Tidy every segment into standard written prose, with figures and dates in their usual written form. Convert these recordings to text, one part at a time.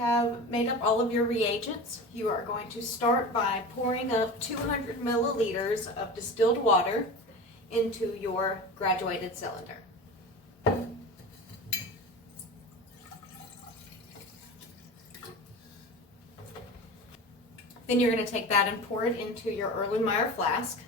have made up all of your reagents, you are going to start by pouring up 200 milliliters of distilled water into your graduated cylinder. Then you're going to take that and pour it into your Erlenmeyer flask.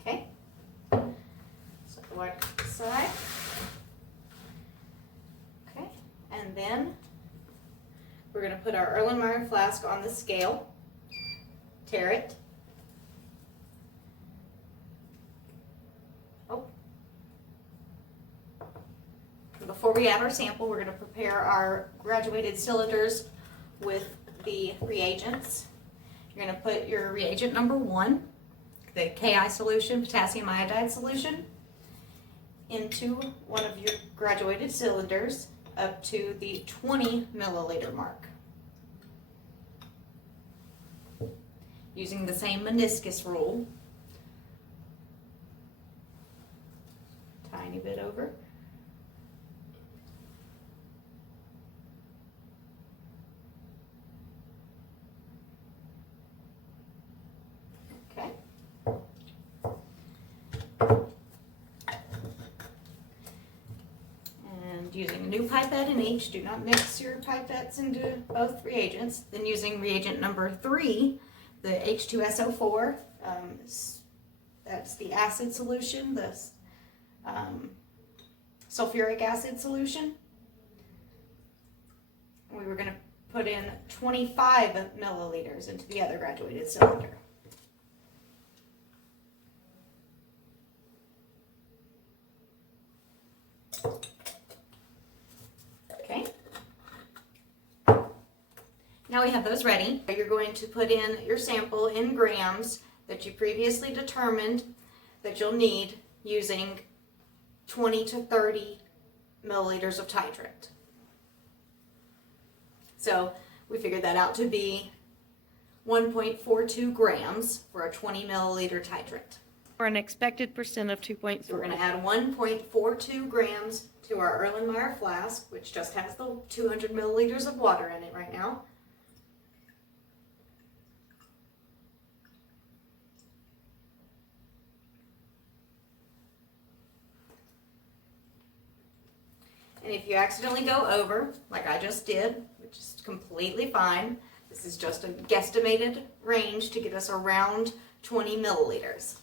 Okay, so the water aside. Okay, and then we're going to put our Erlenmeyer flask on the scale. Tare it. Oh. Before we add our sample, we're going to prepare our graduated cylinders with the reagents. You're going to put your reagent number 1, the Ki solution, potassium iodide solution, into one of your graduated cylinders up to the 20 milliliter mark. Using the same meniscus rule. Tiny bit over. Okay. And using a new pipette in each, do not mix your pipettes into both reagents. Then using reagent number 3, the H2SO4, that's the acid solution, the sulfuric acid solution. We were going to put in 25 milliliters into the other graduated cylinder. Okay. Now we have those ready. You're going to put in your sample in grams that you previously determined that you'll need using 20 to 30 milliliters of titrate. So we figured that out to be 1.42 grams for a 20 milliliter titrate. For an expected percent of 2.4. So we're going to add 1.42 grams to our Erlenmeyer flask, which just has the 200 milliliters of water in it right now. And if you accidentally go over, like I just did, which is completely fine, this is just a guesstimated range to get us around 20 milliliters.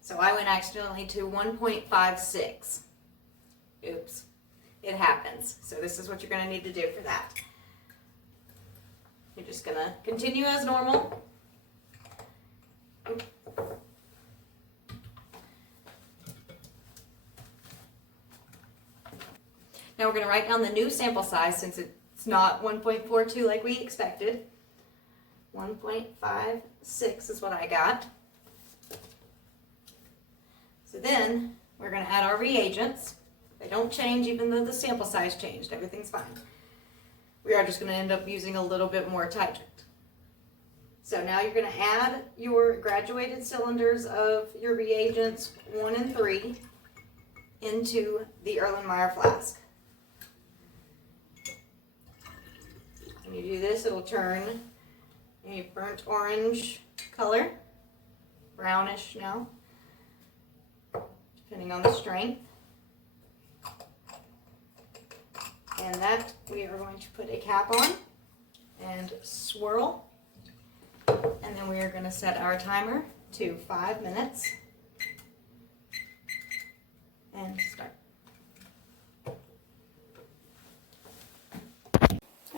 So I went accidentally to 1.56. Oops, it happens. So this is what you're going to need to do for that. You're just going to continue as normal. Now we're going to write down the new sample size since it's not 1.42 like we expected. 1.56 is what I got. So then we're going to add our reagents. They don't change even though the sample size changed. Everything's fine. We are just going to end up using a little bit more titrate. So now you're going to add your graduated cylinders of your reagents 1 and 3 into the Erlenmeyer flask. When you do this, it'll turn a burnt orange color, brownish now, depending on the strength. And that we are going to put a cap on and swirl. And then we are going to set our timer to 5 minutes and start.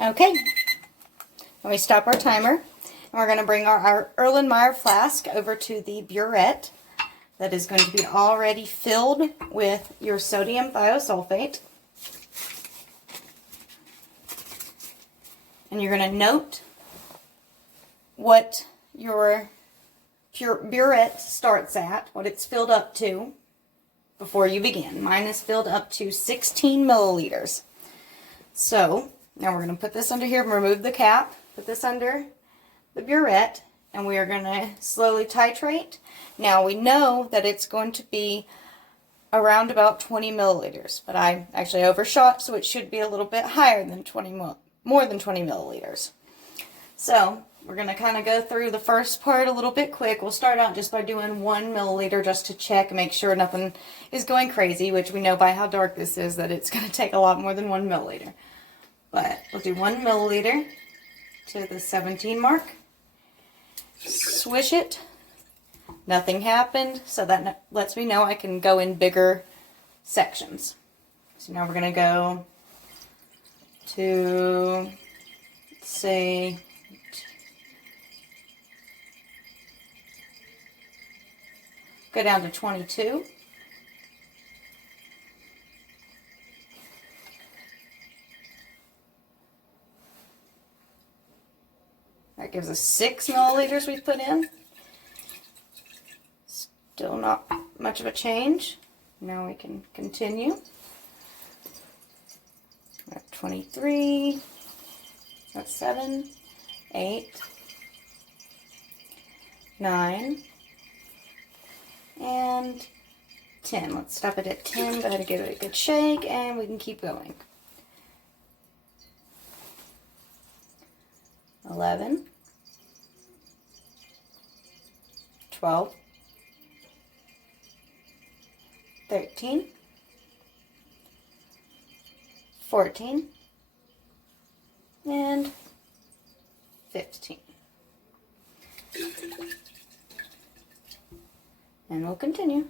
Okay, we stop our timer, and we're going to bring our Erlenmeyer flask over to the burette that is going to be already filled with your sodium thiosulfate. And you're going to note what your burette starts at, what it's filled up to before you begin. Mine is filled up to 16 milliliters. So Now we're going to put this under here, remove the cap, put this under the burette, and we are going to slowly titrate. Now we know that it's going to be around about 20 milliliters, but I actually overshot, so it should be a little bit higher than more than 20 milliliters. So we're going to kind of go through the first part a little bit quick. We'll start out just by doing 1 milliliter just to check and make sure nothing is going crazy, which we know by how dark this is that it's going to take a lot more than 1 milliliter. But we'll do 1 milliliter to the 17 mark. Swish it. Nothing happened, so that lets me know I can go in bigger sections. So now we're going to go to, let's say, go down to 22. That gives us 6 milliliters we put in. Still not much of a change. Now we can continue. We're at 23. That's 7, 8, 9, and 10. Let's stop it at 10. Go ahead and give it a good shake, and we can keep going. 11, 12, 13, 14, and 15. And we'll continue.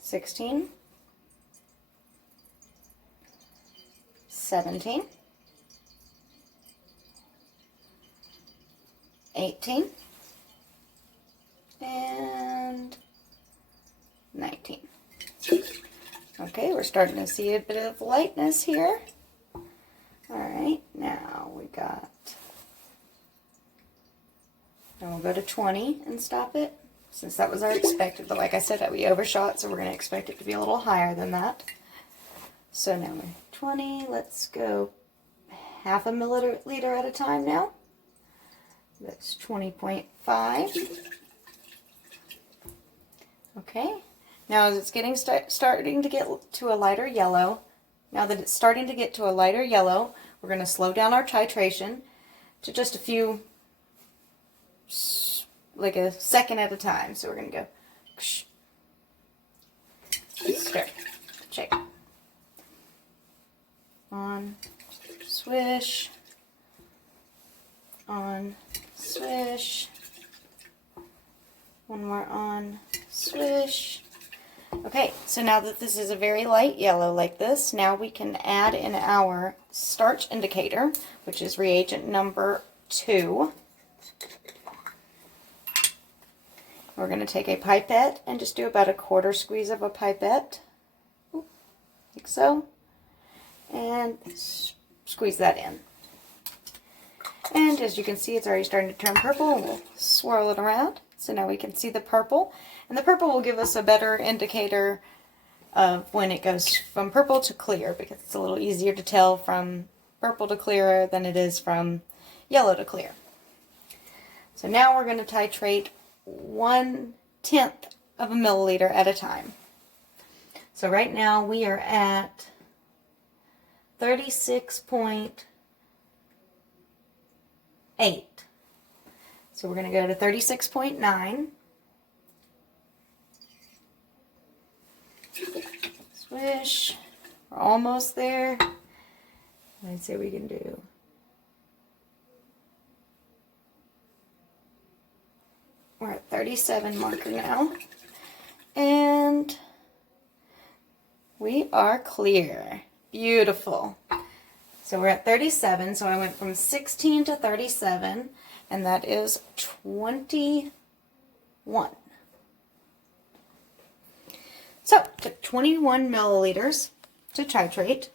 16, 17, 18, and 19. Okay, we're starting to see a bit of lightness here. Alright, now we got, then we'll go to 20 and stop it, since that was our expected, but like I said, that we overshot, so we're going to expect it to be a little higher than that. So now we're 20, let's go half a milliliter at a time now. That's 20.5. Okay, now as it's getting starting to get to a lighter yellow, now that it's starting to get to a lighter yellow, we're going to slow down our titration to just a few, like a second at a time. So we're going to go, stir, shake, on, swish, on, swish, one more on, swish. Okay, so now that this is a very light yellow like this, now we can add in our starch indicator, which is reagent number 2. We're going to take a pipette and just do about a quarter squeeze of a pipette, like so, and squeeze that in. And as you can see, it's already starting to turn purple, and we'll swirl it around. So now we can see the purple, and the purple will give us a better indicator of when it goes from purple to clear, because it's a little easier to tell from purple to clear than it is from yellow to clear. So now we're going to titrate 1/10 of a milliliter at a time. So right now we are at 36.8. So we're going to go to 36.9. Swish. We're almost there. Let's see what we can do. We're at 37 marker now. And we are clear. Beautiful. So we're at 37, so I went from 16 to 37, and that is 21. So, took 21 milliliters to titrate.